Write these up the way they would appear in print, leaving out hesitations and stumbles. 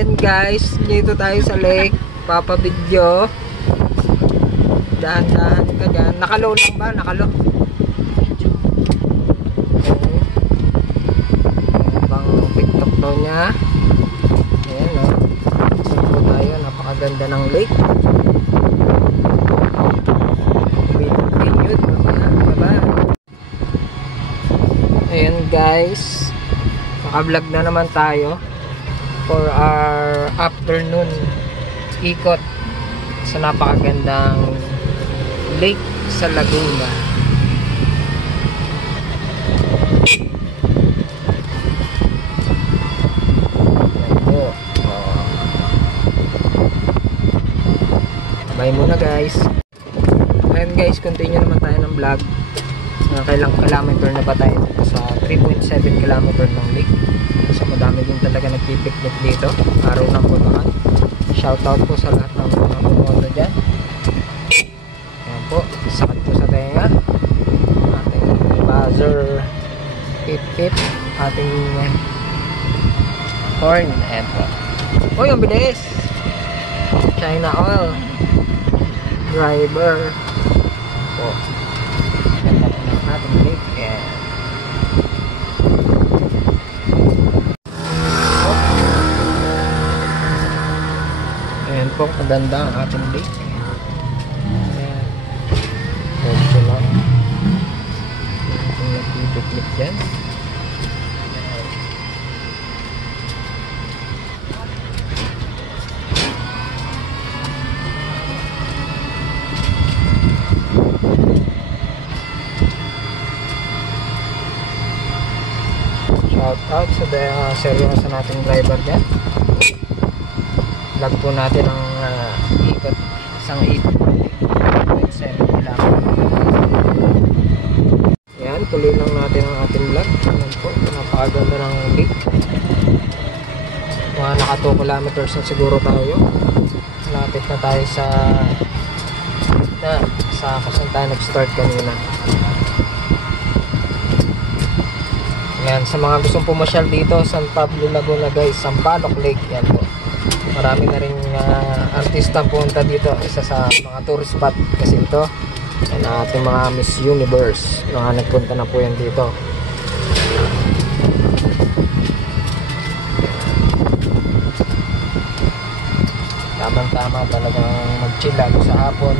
Ayan guys, dito tayo sa lake. Papabidyo. Dahan-dahan ka dyan. Nakalo lang ba? Nakalo. Pang TikTok daw niya. Ayan o. Dito tayo. Napakaganda ng lake. Ayan guys. Naka-vlog na naman tayo for our afternoon ikot sa napakagandang lake sa Laguna. Bye muna guys. Ayan guys, continue naman tayo ng vlog. Kailang kilometer na ba tayo sa 3.7 kilometer ng lake. So madami din talaga nagpipiknik dito, araw ng Bulacan. Shoutout po sa lahat ng mga bumoto dyan. Ayan po, sakit po sa tenga. Ating buzzer, pip pip, ating horn. Ayan po. Uy, ang bilis! China oil driver po. Ganda po ng ating lake. Ayan. Ayan po, maganda ang ating lake. Ayan. Ito lang. Ating nagpipiknik dyan. Shout out sa seryoso nating driver dyan. Vlog po natin ang ikot, isang ikot 3.7 km. Yan, tuloy lang natin ang ating vlog. Yan po, napakaganda ng lake. Mga naka 2 kilometers na siguro tayo. Malapit na tayo sa kung saan tayo nag-start kanina. Yan, sa mga gustong pumasyal dito, San Pablo, Laguna guys, Sampaloc Lake. Yan po. Marami na rin artista punta dito. Isa sa mga tourist spot kasi ito. Yan ang ating mga Miss Universe. Mga nagpunta na po yan dito. Tamang-tama talagang mag-chill lalo sa hapon.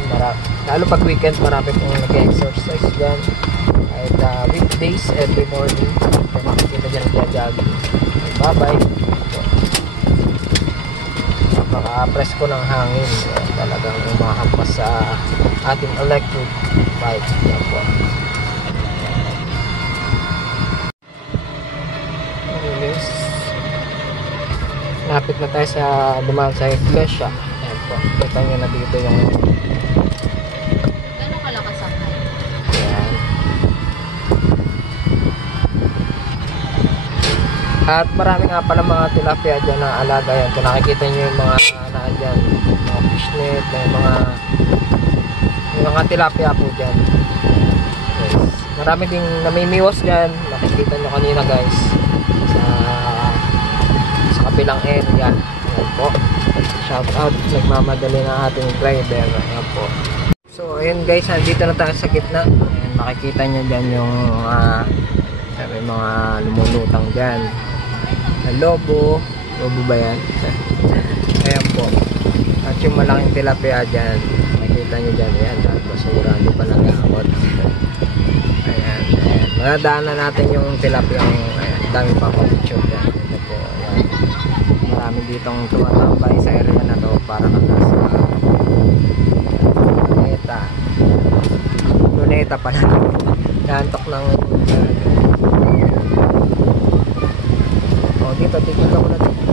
Lalo pag weekend, marami pong nag-exercise dyan. Kahit weekdays, every morning. Kaya makikita dyan nagja-jogging. Bye-bye. Napaka-press ko ng hangin. Talagang umahampas sa ating electric bike. Yan po. Anyways, lapit na tayo sa dumaan sa iglesia. Yan po. Kita nyo na dito yung gano'ng kalakas ang hangin? yan. At marami nga pala mga tilapia dyan na alaga yan. Kung nakikita nyo yung mga dyan, mga fishnet, yung mga tilapia po dyan. Yes. Marami ding namimiwas dyan. Nakikita nyo kanina guys sa kabilang area. Ayan po. Shout out, nagmamadali na ating driver. Ayan po. So ayun guys, nandito na tayo sa gitna. Ayan, makikita nyo dyan yung may mga lumulutang dyan na lobo ba yan? Ayan po. At yung malaking tilapia dyan, makikita nyo dyan. Ayan, dahil basura, hindi pa nag-aakot. Ayan, ayan. Maradaanan natin yung tilapia. Ayan, dami pa picture dyan. Ito po, ayan. Marami ditong tumatambay sa area na to para nasa Luneta pala. Nantok ng dito, tigil ka muna dito.